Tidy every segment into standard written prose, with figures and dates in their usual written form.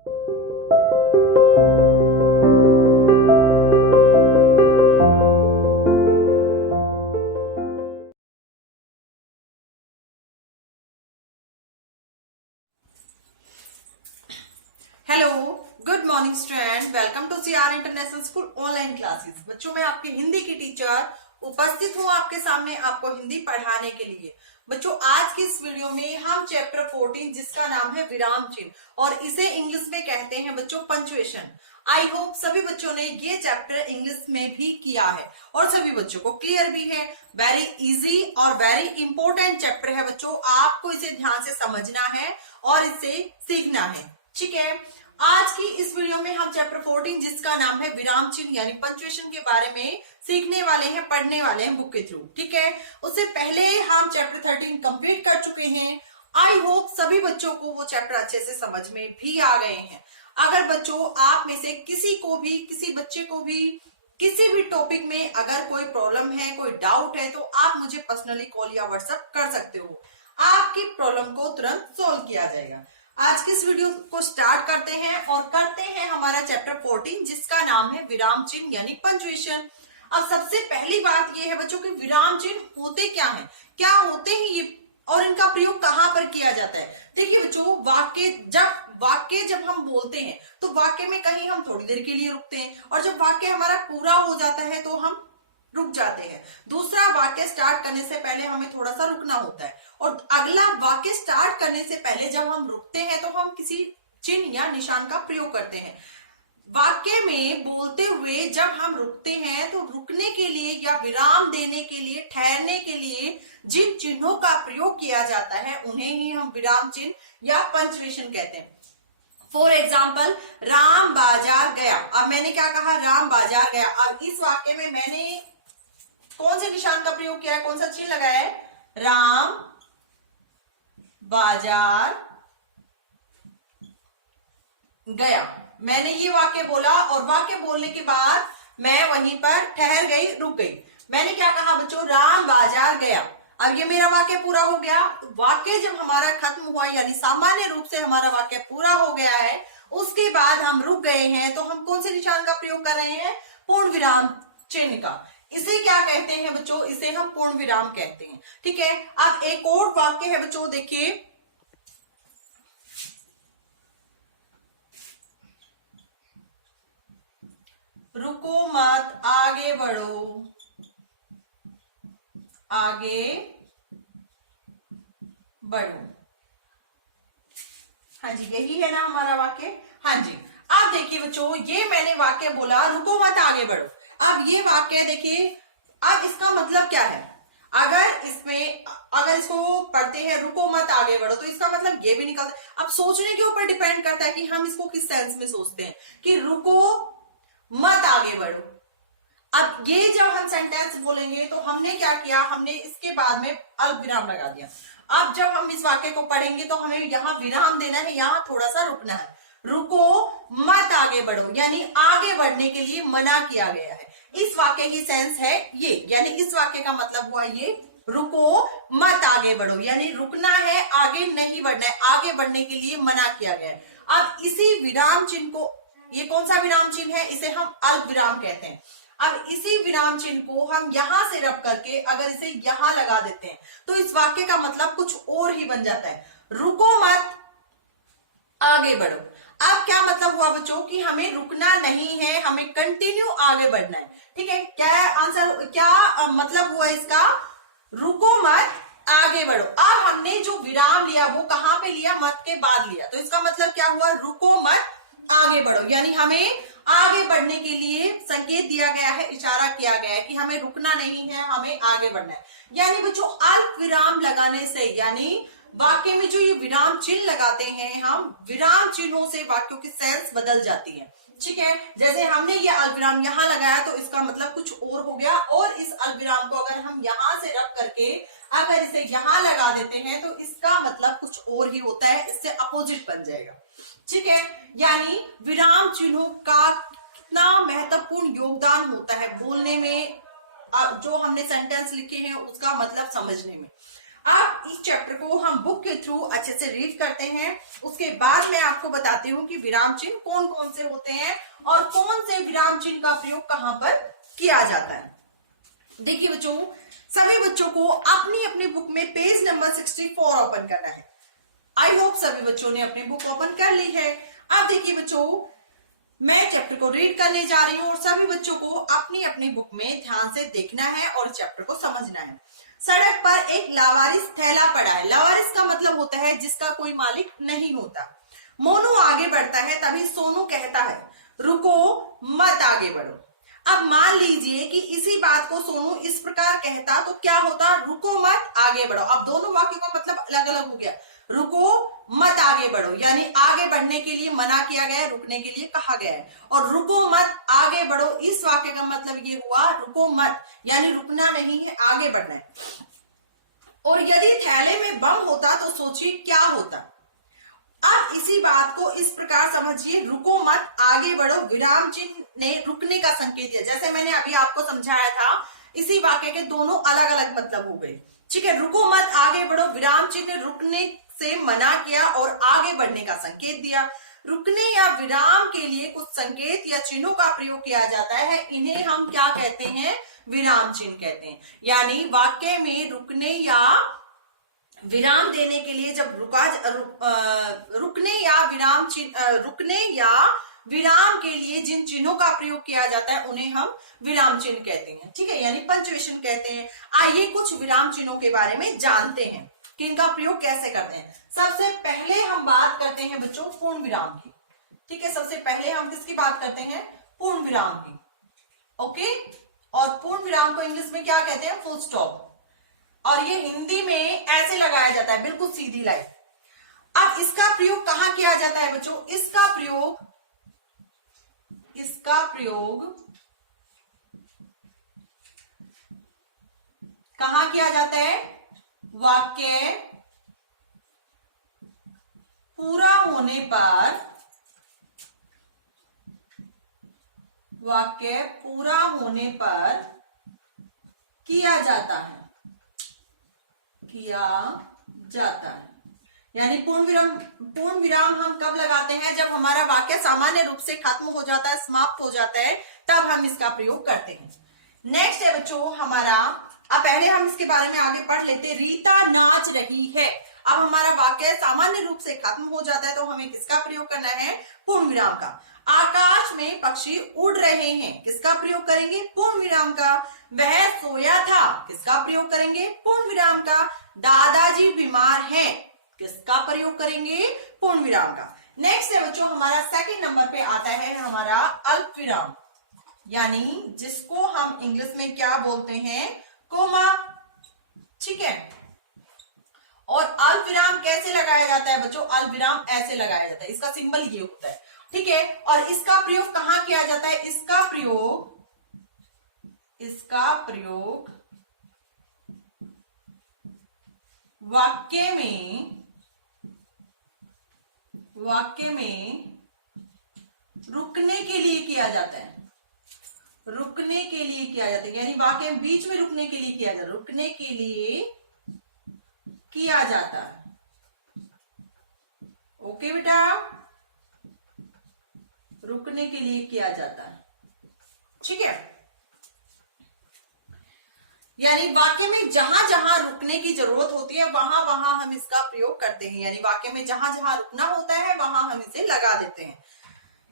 Hello, good morning student, welcome to CR international school online classes. बच्चों, मैं आपकी हिंदी की टीचर उपस्थित हूँ आपके सामने आपको हिंदी पढ़ाने के लिए। बच्चों, आज की इस वीडियो में हम चैप्टर 14 जिसका नाम है विराम चिन्ह और इसे इंग्लिश में कहते हैं बच्चों पंक्चुएशन। आई होप सभी बच्चों ने ये चैप्टर इंग्लिश में भी किया है और सभी बच्चों को क्लियर भी है। वेरी इजी और वेरी इंपॉर्टेंट चैप्टर है बच्चों, आपको इसे ध्यान से समझना है और इसे सीखना है। ठीक है, आज की इस वीडियो में हम चैप्टर 14 जिसका नाम है विराम चिन्ह यानी पंक्चुएशन के बारे में सीखने वाले हैं, पढ़ने वाले हैं बुक के थ्रू। ठीक है, उससे पहले हम चैप्टर 13 कंप्लीट कर चुके हैं। आई होप सभी बच्चों को वो चैप्टर अच्छे से समझ में भी आ गए हैं। अगर बच्चों आप में से किसी को भी, किसी बच्चे को भी किसी भी टॉपिक में अगर कोई प्रॉब्लम है, कोई डाउट है, तो आप मुझे पर्सनली कॉल या व्हाट्सएप कर सकते हो। आपकी प्रॉब्लम को तुरंत सोल्व किया जाएगा। आज की इस वीडियो को स्टार्ट करते हैं और करते हैं हमारा चैप्टर 14 जिसका नाम है विराम चिन्ह यानी पंक्चुएशन। अब सबसे पहली बात यह है बच्चों कि विराम चिन्ह होते क्या हैं, क्या होते हैं ये और इनका प्रयोग कहाँ पर किया जाता है। देखिए बच्चों, वाक्य जब हम बोलते हैं तो वाक्य में कहीं हम थोड़ी देर के लिए रुकते हैं और जब वाक्य हमारा पूरा हो जाता है तो हम रुक जाते हैं। दूसरा, वाक्य स्टार्ट करने से पहले हमें थोड़ा सा रुकना होता है और अगला, वाक्य स्टार्ट करने से पहले जब हम रुकते हैं तो हम किसी चिन्ह या निशान का प्रयोग करते हैं। वाक्य में बोलते हुए जब हम रुकते हैं तो रुकने के लिए या विराम देने के लिए, ठहरने के लिए जिन चिन्हों का प्रयोग किया जाता है उन्हें ही हम विराम चिन्ह या पंक्चुएशन कहते हैं। फॉर एग्जाम्पल, राम बाजार गया। अब मैंने क्या कहा, राम बाजार गया। अब इस वाक्य में मैंने कौन से निशान का प्रयोग किया है, कौन सा चिन्ह लगाया है, राम बाजार गया। मैंने ये वाक्य बोला और वाक्य बोलने के बाद मैं वहीं पर ठहर गई, रुक गई। मैंने क्या कहा बच्चों, राम बाजार गया। अब ये मेरा वाक्य पूरा हो गया। वाक्य जब हमारा खत्म हुआ यानी सामान्य रूप से हमारा वाक्य पूरा हो गया है, उसके बाद हम रुक गए हैं तो हम कौन से निशान का प्रयोग कर रहे हैं, पूर्ण विराम चिन्ह का। इसे क्या कहते हैं बच्चों, इसे हम पूर्ण विराम कहते हैं। ठीक है, अब एक और वाक्य है बच्चों, देखिए, रुको मत, आगे बढ़ो, आगे बढ़ो। हाँ जी, यही है ना हमारा वाक्य। हाँ जी, अब देखिए बच्चों, ये मैंने वाक्य बोला, रुको मत आगे बढ़ो। अब ये वाक्य देखिए, अब इसका मतलब क्या है। अगर इसको पढ़ते हैं रुको मत आगे बढ़ो तो इसका मतलब ये भी निकलता है। अब सोचने के ऊपर डिपेंड करता है कि हम इसको किस सेंस में सोचते हैं कि रुको मत आगे बढ़ो। अब ये जब हम सेंटेंस बोलेंगे तो हमने क्या किया, हमने इसके बाद में अल्प विराम लगा दिया। अब जब हम इस वाक्य को पढ़ेंगे तो हमें यहाँ विराम देना है, यहाँ थोड़ा सा रुकना है। रुको मत आगे बढ़ो यानी आगे बढ़ने के लिए मना किया गया है। इस वाक्य की सेंस है ये, यानी इस वाक्य का मतलब हुआ ये, रुको मत आगे बढ़ो यानी रुकना है, आगे नहीं बढ़ना है, आगे बढ़ने के लिए मना किया गया है। अब इसी विराम चिन्ह को, ये कौन सा विराम चिन्ह है, इसे हम अल्प विराम कहते हैं। अब इसी विराम चिन्ह को हम यहां से रब करके अगर इसे यहां लगा देते हैं तो इस वाक्य का मतलब कुछ और ही बन जाता है, रुको मत आगे बढ़ो। अब क्या मतलब हुआ बच्चों कि हमें रुकना नहीं है, हमें कंटिन्यू आगे बढ़ना है। ठीक है, क्या आंसर, क्या मतलब हुआ इसका, रुको मत आगे बढ़ो। अब हमने जो विराम लिया वो कहां पे लिया, मत के बाद लिया, तो इसका मतलब क्या हुआ, रुको मत आगे बढ़ो यानी हमें आगे बढ़ने के लिए संकेत दिया गया है, इशारा किया गया है कि हमें रुकना नहीं है, हमें आगे बढ़ना है। यानी बच्चों, अल्प विराम लगाने से, यानी वाक्य में जो ये विराम चिन्ह लगाते हैं हम, विराम चिन्हों से वाक्यों की सेंस बदल जाती है। ठीक है, जैसे हमने ये अल्पविराम यहाँ लगाया तो इसका मतलब कुछ और हो गया, और इस अल्पविराम को अगर हम यहाँ से रख करके अगर इसे यहाँ लगा देते हैं तो इसका मतलब कुछ और ही होता है, इससे अपोजिट बन जाएगा। ठीक है, यानी विराम चिन्हों का कितना महत्वपूर्ण योगदान होता है बोलने में, जो हमने सेंटेंस लिखे हैं उसका मतलब समझने में। आप इस चैप्टर को हम बुक के थ्रू अच्छे से रीड करते हैं, उसके बाद मैं आपको बताती हूँ कि विराम चिन्ह कौन कौन से होते हैं और कौन से विराम चिन्ह का प्रयोग कहाँ पर किया जाता है। देखिए बच्चों, सभी बच्चों को अपनी अपनी बुक में पेज नंबर 64 ओपन करना है। आई होप सभी बच्चों ने अपनी बुक ओपन कर ली है। अब देखिए बच्चों, मैं चैप्टर को रीड करने जा रही हूँ और सभी बच्चों को अपनी अपनी बुक में ध्यान से देखना है और चैप्टर को समझना है। सड़क पर एक लावारिस थैला पड़ा है। लावारिस का मतलब होता है जिसका कोई मालिक नहीं होता। मोनू आगे बढ़ता है, तभी सोनू कहता है रुको मत आगे बढ़ो। अब मान लीजिए कि इसी बात को सोनू इस प्रकार कहता तो क्या होता, रुको मत आगे बढ़ो। अब दोनों वाक्यों का मतलब अलग अलग हो गया। रुको मत आगे बढ़ो यानी आगे बढ़ने के लिए मना किया गया है, रुकने के लिए कहा गया है। और रुको मत आगे बढ़ो, इस वाक्य का मतलब ये हुआ रुको मत यानी रुकना नहीं है, आगे बढ़ना है। और यदि थैले में बम होता तो सोचिए क्या होता। अब इसी बात को इस प्रकार समझिए, रुको मत आगे बढ़ो विराम चिन्ह ने रुकने का संकेत दिया। जैसे मैंने अभी आपको समझाया था, इसी वाक्य के दोनों अलग अलग मतलब हो गए। ठीक है, रुको मत आगे बढ़ो विराम चिन्ह ने रुकने से मना किया और आगे बढ़ने का संकेत दिया। रुकने या विराम के लिए कुछ संकेत या चिन्हों का प्रयोग किया जाता है, इन्हें हम क्या कहते हैं, विराम चिन्ह कहते हैं। यानी वाक्य में रुकने या विराम देने के लिए जब रुकने या विराम के लिए जिन चिन्हों का प्रयोग किया जाता है उन्हें हम विराम चिन्ह कहते हैं। ठीक है, यानी पंक्चुएशन कहते हैं। आइए कुछ विराम चिन्हों के बारे में जानते हैं कि इनका प्रयोग कैसे करते हैं। सबसे पहले हम बात करते हैं बच्चों पूर्ण विराम की। ठीक है, सबसे पहले हम किसकी बात करते हैं, पूर्ण विराम की। ओके, और पूर्ण विराम को इंग्लिश में क्या कहते हैं, फुल स्टॉप। और ये हिंदी में ऐसे लगाया जाता है, बिल्कुल सीधी लाइन। अब इसका प्रयोग कहां किया जाता है बच्चों, इसका प्रयोग कहां किया जाता है, वाक्य पूरा होने पर किया जाता है यानी पूर्ण विराम हम कब लगाते हैं, जब हमारा वाक्य सामान्य रूप से खत्म हो जाता है, समाप्त हो जाता है, तब हम इसका प्रयोग करते हैं। नेक्स्ट है बच्चों हमारा, अब पहले हम इसके बारे में आगे पढ़ लेते। रीता नाच रही है। अब हमारा वाक्य सामान्य रूप से खत्म हो जाता है तो हमें किसका प्रयोग करना है, पूर्ण विराम का। आकाश में पक्षी उड़ रहे हैं, किसका प्रयोग करेंगे, पूर्ण विराम का। वह सोया था, किसका प्रयोग करेंगे, पूर्ण विराम का। दादाजी बीमार हैं, किसका प्रयोग करेंगे, पूर्ण विराम का। नेक्स्ट है बच्चों हमारा सेकंड नंबर पे आता है हमारा अल्प विराम, यानी जिसको हम इंग्लिश में क्या बोलते हैं, कोमा। ठीक है, और अल्प विराम कैसे लगाया जाता है बच्चों, अल्प विराम ऐसे लगाया जाता है, इसका सिंबल ये होता है। ठीक है, और इसका प्रयोग कहां किया जाता है, इसका प्रयोग वाक्य में रुकने के लिए किया जाता है, यानी वाक्य में बीच में रुकने के लिए किया जाता है, रुकने के लिए किया जाता है। ओके बेटा, रुकने के लिए किया जाता है। ठीक है, यानी वाक्य में जहां जहां रुकने की जरूरत होती है वहां वहां हम इसका प्रयोग करते हैं, यानी वाक्य में जहां जहां रुकना होता है वहां हम इसे लगा देते हैं।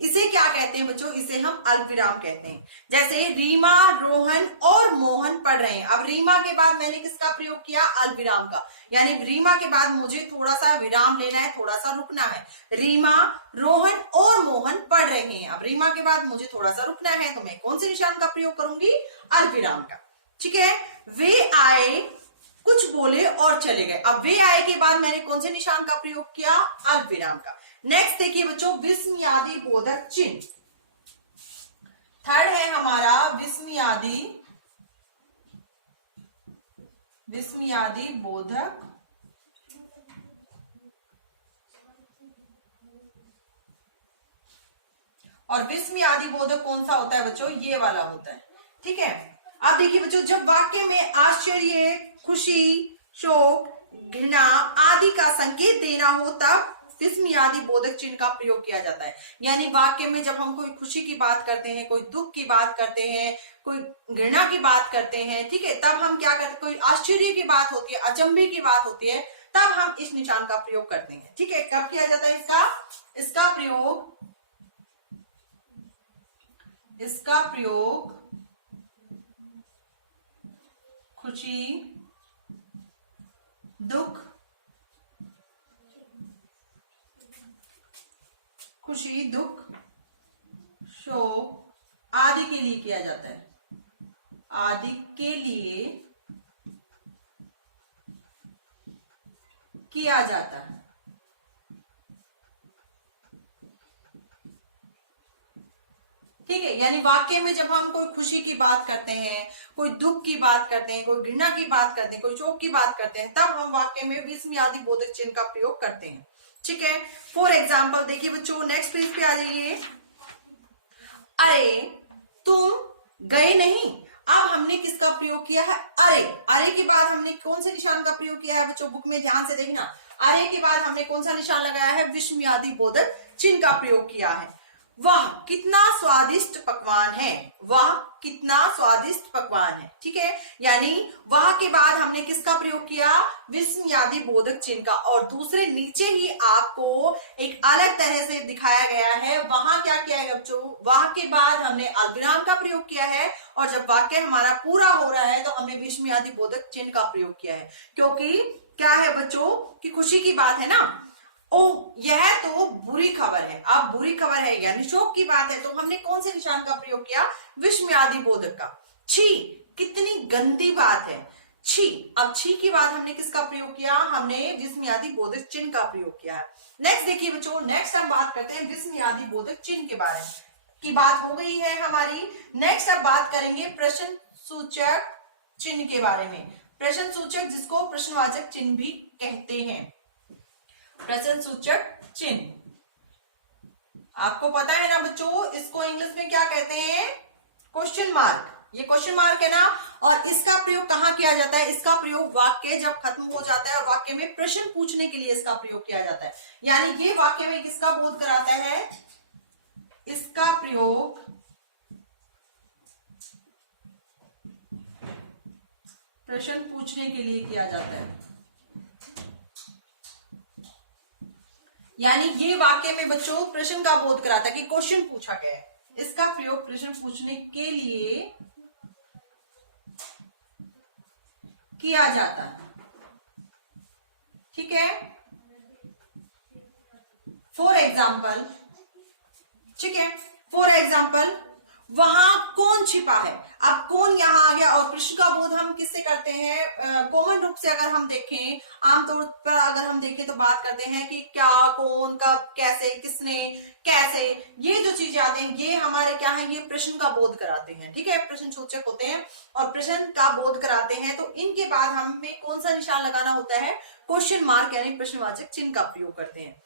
इसे क्या कहते हैं बच्चों, इसे हम अल्प विराम कहते हैं। जैसे रीमा, रोहन और मोहन पढ़ रहे हैं। अब रीमा के बाद मैंने किसका प्रयोग किया, अल्प विराम का, यानी रीमा के बाद मुझे थोड़ा सा विराम लेना है, थोड़ा सा रुकना है। रीमा, रोहन और मोहन पढ़ रहे हैं। अब रीमा के बाद मुझे थोड़ा सा रुकना है तो मैं कौन से निशान का प्रयोग करूंगी, अल्प विराम का। ठीक है, वे आए, कुछ बोले और चले गए। अब वे आए के बाद मैंने कौन से निशान का प्रयोग किया, अल्प विराम का। नेक्स्ट देखिए बच्चों विस्मयादि बोधक चिन्ह। थर्ड है हमारा विस्मयादि बोधक। और विस्मयादि बोधक कौन सा होता है बच्चों, ये वाला होता है। ठीक है, अब देखिए बच्चों जब वाक्य में आश्चर्य, खुशी, शोक घृणा आदि का संकेत देना हो तब विस्मयादि बोधक चिन्ह का प्रयोग किया जाता है। यानी वाक्य में जब हम कोई खुशी की बात करते हैं, कोई दुख की बात करते हैं, कोई घृणा की बात करते हैं, ठीक है, तब हम क्या करते हैं, कोई आश्चर्य की बात होती है, अचंभे की बात होती है, तब हम इस निशान का प्रयोग करते हैं। ठीक है, कब किया जाता है इसका प्रयोग खुशी, दुख, शोक आदि के लिए किया जाता है, आदि के लिए किया जाता है। ठीक है, यानी वाक्य में जब हम कोई खुशी की बात करते हैं, कोई दुख की बात करते हैं, कोई घृणा की बात करते हैं, कोई शोक की बात करते हैं, तब हम वाक्य में विस्मयादि बोधक चिन्ह का प्रयोग करते हैं। ठीक है, फॉर एग्जाम्पल देखिए बच्चों, नेक्स्ट पेज पे आ जाइए। अरे तुम गए नहीं, अब हमने किसका प्रयोग किया है, अरे। अरे के बाद हमने कौन से निशान का प्रयोग किया है बच्चों, बुक में ध्यान से देखना। अरे के बाद हमने कौन सा निशान लगाया है, विस्मयादि बोधक चिन्ह का प्रयोग किया है। वह कितना स्वादिष्ट पकवान है, वह कितना स्वादिष्ट पकवान है। ठीक है, यानी वह के बाद हमने किसका प्रयोग किया, विस्मयादि बोधक चिन्ह का। और दूसरे नीचे ही आपको एक अलग तरह से दिखाया गया है, वहां क्या किया है बच्चों, वह के बाद हमने अल्पविराम का प्रयोग किया है, और जब वाक्य हमारा पूरा हो रहा है तो हमने विस्मयादि बोधक चिन्ह का प्रयोग किया है। क्योंकि क्या है बच्चों की खुशी की बात है ना, ओ यह तो बुरी खबर है, अब बुरी खबर है यानी शोक की बात है, तो हमने कौन से निशान का प्रयोग किया, विस्मयादि बोधक का। छी कितनी गंदी बात है, छी। अब छी की बात हमने किसका प्रयोग किया, हमने विस्मयादि बोधक चिन्ह का प्रयोग किया है। नेक्स्ट देखिए बच्चों, नेक्स्ट हम बात करते हैं विस्मयादि बोधक चिन्ह के बारे में, की बात हो गई है हमारी। नेक्स्ट अब बात करेंगे प्रश्न सूचक चिन्ह के बारे में। प्रश्न सूचक जिसको प्रश्नवाचक चिन्ह भी कहते हैं। प्रश्न सूचक चिन्ह आपको पता है ना बच्चों, इसको इंग्लिश में क्या कहते हैं, क्वेश्चन मार्क। ये क्वेश्चन मार्क है ना, और इसका प्रयोग कहाँ किया जाता है, इसका प्रयोग वाक्य जब खत्म हो जाता है और वाक्य में प्रश्न पूछने के लिए इसका प्रयोग किया जाता है। यानी ये वाक्य में किसका बोध कराता है, इसका प्रयोग प्रश्न पूछने के लिए किया जाता है। यानी ये वाक्य में बच्चों प्रश्न का बोध कराता है कि क्वेश्चन पूछा गया है, इसका प्रयोग प्रश्न पूछने के लिए किया जाता है। ठीक है, फॉर एग्जाम्पल, ठीक है, फॉर एग्जाम्पल वहां कौन छिपा है। अब कौन यहाँ आ गया, और प्रश्न का बोध हम किससे करते हैं, कॉमन रूप से अगर हम देखें, आमतौर पर अगर हम देखें तो बात करते हैं कि क्या, कौन, कब, कैसे, किसने, कैसे, ये जो चीजें आते हैं ये हमारे क्या है, ये प्रश्न का बोध कराते हैं। ठीक है, प्रश्न सूचक होते हैं और प्रश्न का बोध कराते हैं, तो इनके बाद हमें कौन सा निशान लगाना होता है, क्वेश्चन मार्क यानी प्रश्नवाचक चिन्ह का प्रयोग करते हैं।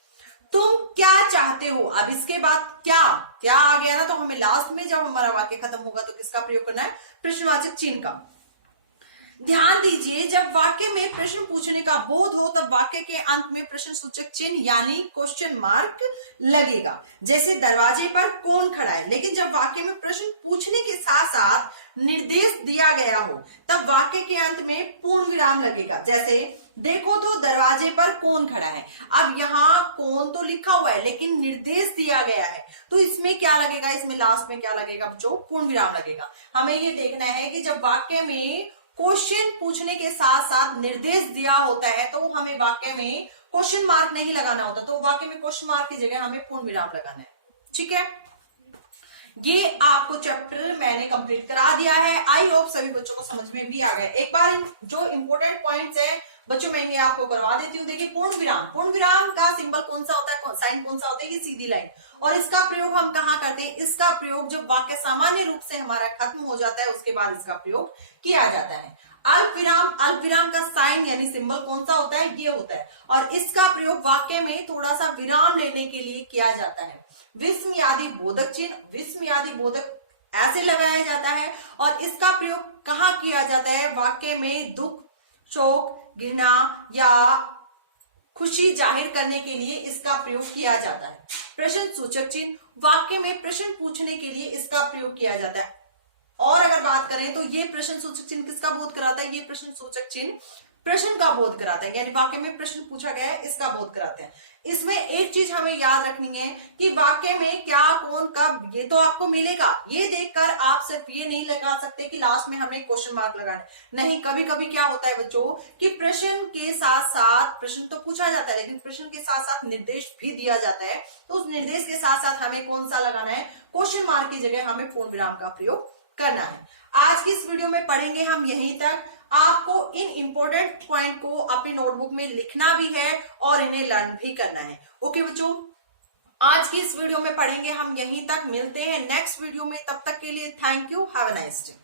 तुम क्या चाहते हो, अब इसके बाद क्या क्या आ गया ना, तो हमें लास्ट में जब हमारा वाक्य खत्म होगा तो किसका प्रयोग करना है, प्रश्नवाचक चिन्ह का। ध्यान दीजिए, जब वाक्य में प्रश्न पूछने का बोध हो तब वाक्य के अंत में प्रश्न सूचक चिन्ह यानी क्वेश्चन मार्क लगेगा। जैसे दरवाजे पर कौन खड़ा है, लेकिन जब वाक्य में प्रश्न पूछने के साथ साथ निर्देश दिया गया हो तब वाक्य के अंत में पूर्ण विराम लगेगा। जैसे देखो तो दरवाजे पर कौन खड़ा है, अब यहाँ कौन तो लिखा हुआ है लेकिन निर्देश दिया गया है, तो इसमें क्या लगेगा, इसमें लास्ट में क्या लगेगा बच्चों, पूर्ण विराम लगेगा। हमें ये देखना है कि जब वाक्य में क्वेश्चन पूछने के साथ साथ निर्देश दिया होता है तो हमें वाक्य में क्वेश्चन मार्क नहीं लगाना होता, तो वाक्य में क्वेश्चन मार्क की जगह हमें पूर्ण विराम लगाना है। ठीक है, ये आपको चैप्टर मैंने कंप्लीट करा दिया है। आई होप सभी बच्चों को समझ में भी आ गया। एक बार जो इंपॉर्टेंट पॉइंट्स है बच्चों मैं ये आपको करवा देती हूँ। देखिए पूर्ण विराम का सिंबल कौन सा होता है, साइन कौन सा होता है, ये सीधी लाइन। और इसका प्रयोग हम कहाँ करते हैं, इसका प्रयोग जब वाक्य सामान्य रूप से हमारा खत्म हो जाता है उसके बाद इसका प्रयोग किया जाता है। अल्प विराम का साइन यानी सिंबल कौन सा होता है, ये होता है, और इसका प्रयोग वाक्य में थोड़ा सा विराम लेने के लिए किया जाता है। विस्मयादि बोधक चिन्ह, विस्मयादि बोधक ऐसे लगाया जाता है, और इसका प्रयोग कहाँ किया जाता है, वाक्य में दुख, शोक, घृणा या खुशी जाहिर करने के लिए इसका प्रयोग किया जाता है। प्रश्न सूचक चिन्ह, वाक्य में प्रश्न पूछने के लिए इसका प्रयोग किया जाता है। और अगर बात करें तो ये प्रश्न सूचक चिन्ह किसका बोध कराता है? ये प्रश्न सूचक चिन्ह प्रश्न का बोध कराता है, यानी वाक्य में प्रश्न पूछा गया है इसका बोध कराते हैं। इसमें एक चीज हमें याद रखनी है कि वाक्य में क्या, कौन, कब, ये तो आपको मिलेगा। ये देखकर आप सिर्फ ये नहीं लगा सकते कि लास्ट में हमने क्वेश्चन मार्क लगाने, नहीं। कभी कभी क्या होता है बच्चों कि प्रश्न के साथ साथ प्रश्न तो पूछा जाता है, लेकिन प्रश्न के साथ साथ निर्देश भी दिया जाता है। तो उस निर्देश के साथ साथ हमें कौन सा लगाना है? क्वेश्चन मार्क की जगह हमें पूर्ण विराम का प्रयोग करना है। आज की इस वीडियो में पढ़ेंगे हम यहीं तक। आपको इन इंपॉर्टेंट पॉइंट को अपनी नोटबुक में लिखना भी है और इन्हें लर्न भी करना है। ओके बच्चों, आज की इस वीडियो में पढ़ेंगे हम यहीं तक। मिलते हैं नेक्स्ट वीडियो में, तब तक के लिए thank you, have a nice day.